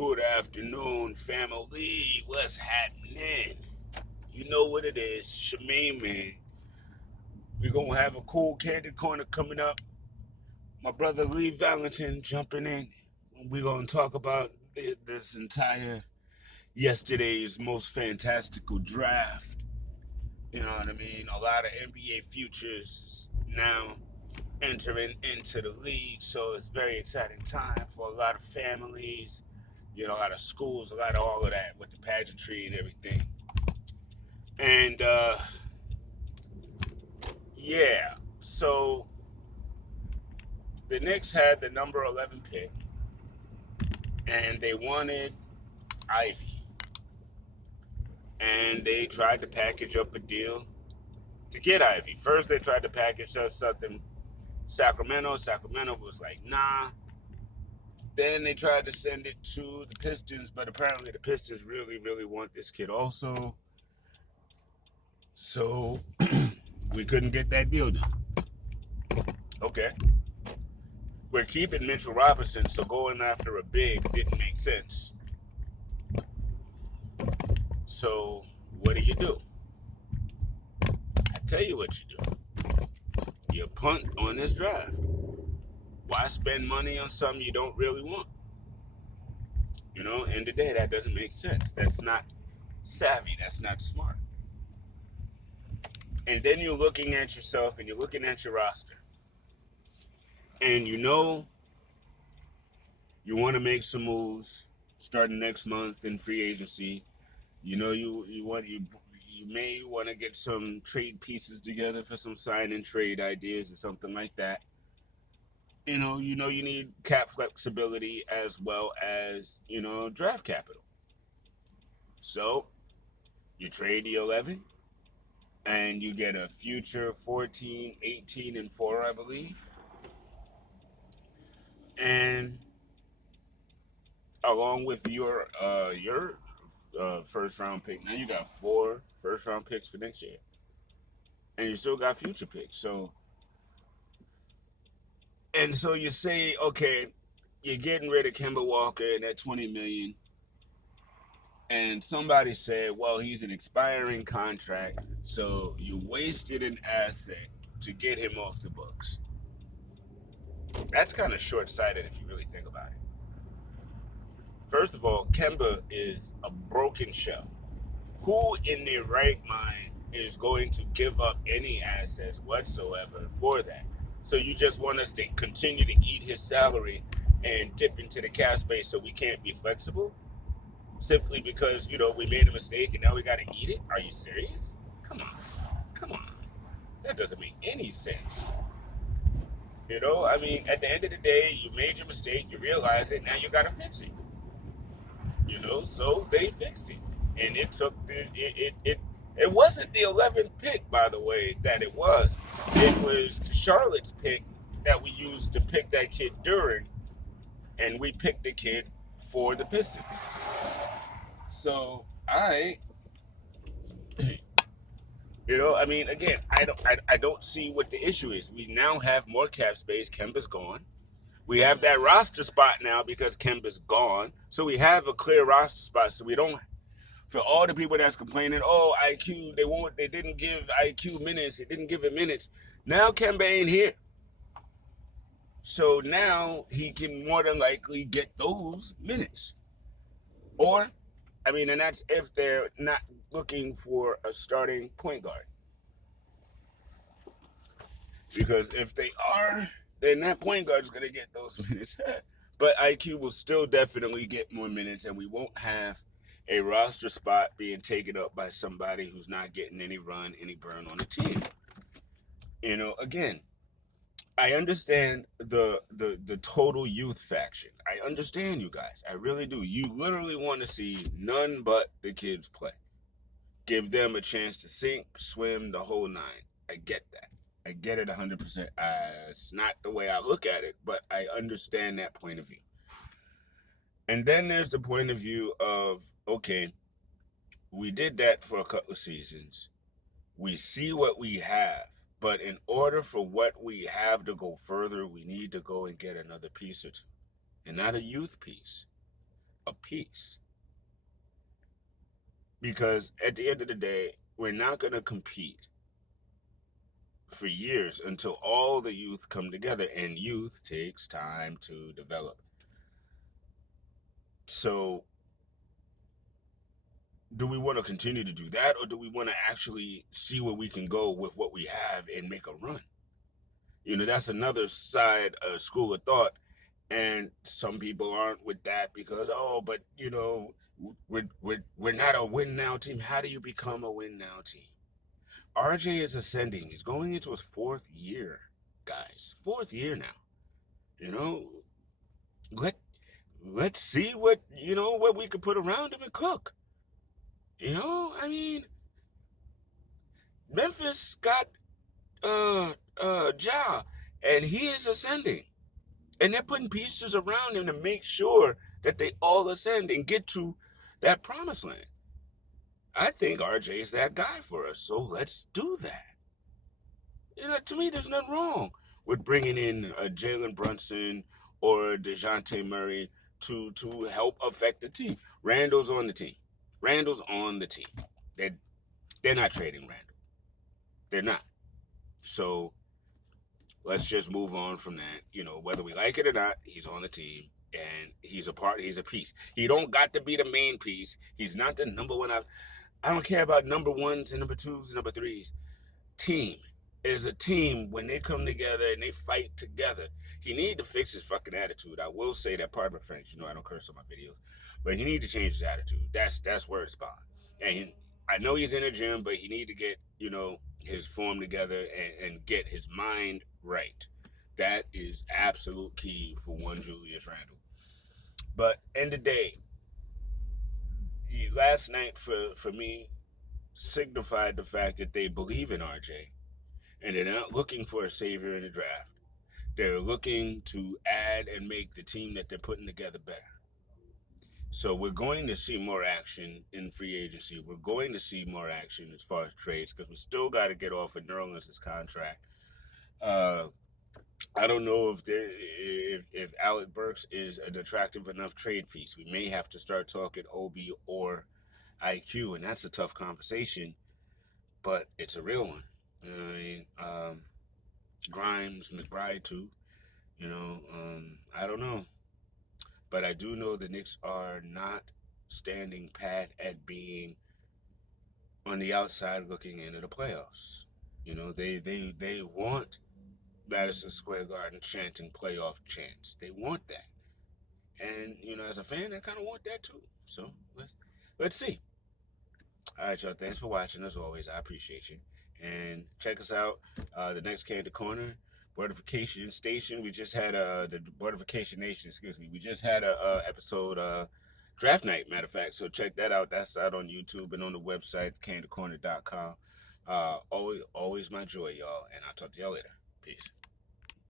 Good afternoon, family. What's happening? You know what it is, Shemaine, man. We're going to have a cool Candid Corner coming up. My brother Lee Valentin jumping in. We're going to talk about this entire yesterday's most fantastical draft. You know what I mean? A lot of NBA futures now entering into the league, so it's a very exciting time for a lot of families, a lot of schools, a lot of all of that with the pageantry and everything. And yeah, so the Knicks had the number 11 pick, and they wanted Ivy, and they tried to package up a deal to get Ivy. First, they tried to package up something Sacramento. Sacramento was like, nah. Then they tried to send it to the Pistons, but apparently the Pistons really, really want this kid also. So we couldn't get that deal done. Okay. We're keeping Mitchell Robinson, so going after a big didn't make sense. So what do? I tell you what you do. You punt on this draft. Why spend money on something you don't really want? End of the day, that doesn't make sense. That's not savvy. That's not smart. And then you're looking at yourself and you're looking at your roster. And you want to make some moves starting next month in free agency. You may want to get some trade pieces together for some sign and trade ideas or something like that. You need cap flexibility as well as, draft capital. So you trade the 11 and you get a future 14, 18, and 4, I believe. And along with your first round pick, now you got 4 first round picks for next year. And you still got future picks. So you say, okay, you're getting rid of Kemba Walker and that $20 million. And somebody said, well, he's an expiring contract, so you wasted an asset to get him off the books. That's kind of short-sighted if you really think about it. First of all, Kemba is a broken shell. Who in their right mind is going to give up any assets whatsoever for that? So you just want us to continue to eat his salary and dip into the cap space so we can't be flexible? Simply because, we made a mistake and now we got to eat it? Are you serious? Come on. That doesn't make any sense. At the end of the day, you made your mistake, you realize it, now you got to fix it. So they fixed it. And it took it wasn't the 11th pick, by the way, that it was. It was Charlotte's pick that we used to pick that kid during, and we picked the kid for the Pistons. So I again, I don't see what the issue is. We now have more cap space. Kemba's gone. We have that roster spot now because Kemba's gone. So we have a clear roster spot. So we don't, for all the people that's complaining, oh, IQ, they didn't give IQ minutes. They didn't give him minutes. Now Kemba ain't here. So now he can more than likely get those minutes. And that's if they're not looking for a starting point guard. Because if they are, then that point guard is going to get those minutes. But IQ will still definitely get more minutes, and we won't have a roster spot being taken up by somebody who's not getting any run, any burn on the team. Again, I understand the total youth faction. I understand you guys. I really do. You literally want to see none but the kids play. Give them a chance to sink, swim, the whole nine. I get that. I get it 100%. It's not the way I look at it, but I understand that point of view. And then there's the point of view of, okay, we did that for a couple of seasons. We see what we have, but in order for what we have to go further, we need to go and get another piece or two. And not a youth piece, a piece. Because at the end of the day, we're not going to compete for years until all the youth come together, and youth takes time to develop. So do we want to continue to do that, or do we want to actually see where we can go with what we have and make a run? That's another side school of thought, and some people aren't with that because, oh, but we're not a win now team. How do you become a win now team? RJ is ascending. He's going into his 4th year, guys. 4th year now. Let's see what we could put around him and cook. I mean, Memphis got Ja, and he is ascending, and they're putting pieces around him to make sure that they all ascend and get to that promised land. I think RJ is that guy for us, so let's do that. To me, there's nothing wrong with bringing in a Jalen Brunson or DeJounte Murray to help affect the team. Randall's on the team. They're not trading Randall. They're not. So let's just move on from that. Whether we like it or not, he's on the team, and he's a piece. He don't got to be the main piece. He's not the number one. I don't care about number ones and number twos and number threes. Team is a team when they come together and they fight together. He need to fix his fucking attitude. I will say that, part of French. I don't curse on my videos, but he need to change his attitude. That's where it's about. And I know he's in the gym, but he need to get his form together and get his mind right. That is absolute key for one Julius Randle. But end of the day, last night for me signified the fact that they believe in RJ, and they're not looking for a savior in the draft. They're looking to add and make the team that they're putting together better. So we're going to see more action in free agency. We're going to see more action as far as trades, because we still got to get off of Nerlens' contract. I don't know if Alec Burks is an attractive enough trade piece. We may have to start talking Obi or IQ, and that's a tough conversation, but it's a real one. You know what I mean? Grimes, McBride too. I don't know. But I do know the Knicks are not standing pat at being on the outside looking into the playoffs. They want Madison Square Garden chanting playoff chants. They want that. And, as a fan, I kind of want that too. So let's see. All right, y'all. Thanks for watching. As always, I appreciate you. And check us out, the next Candid Corner. Bordification Station. We just had the Bordification Nation. Excuse me. We just had a episode draft night. Matter of fact, so check that out. That's out on YouTube and on the website, candidcorner.com. Always my joy, y'all. And I'll talk to y'all later. Peace.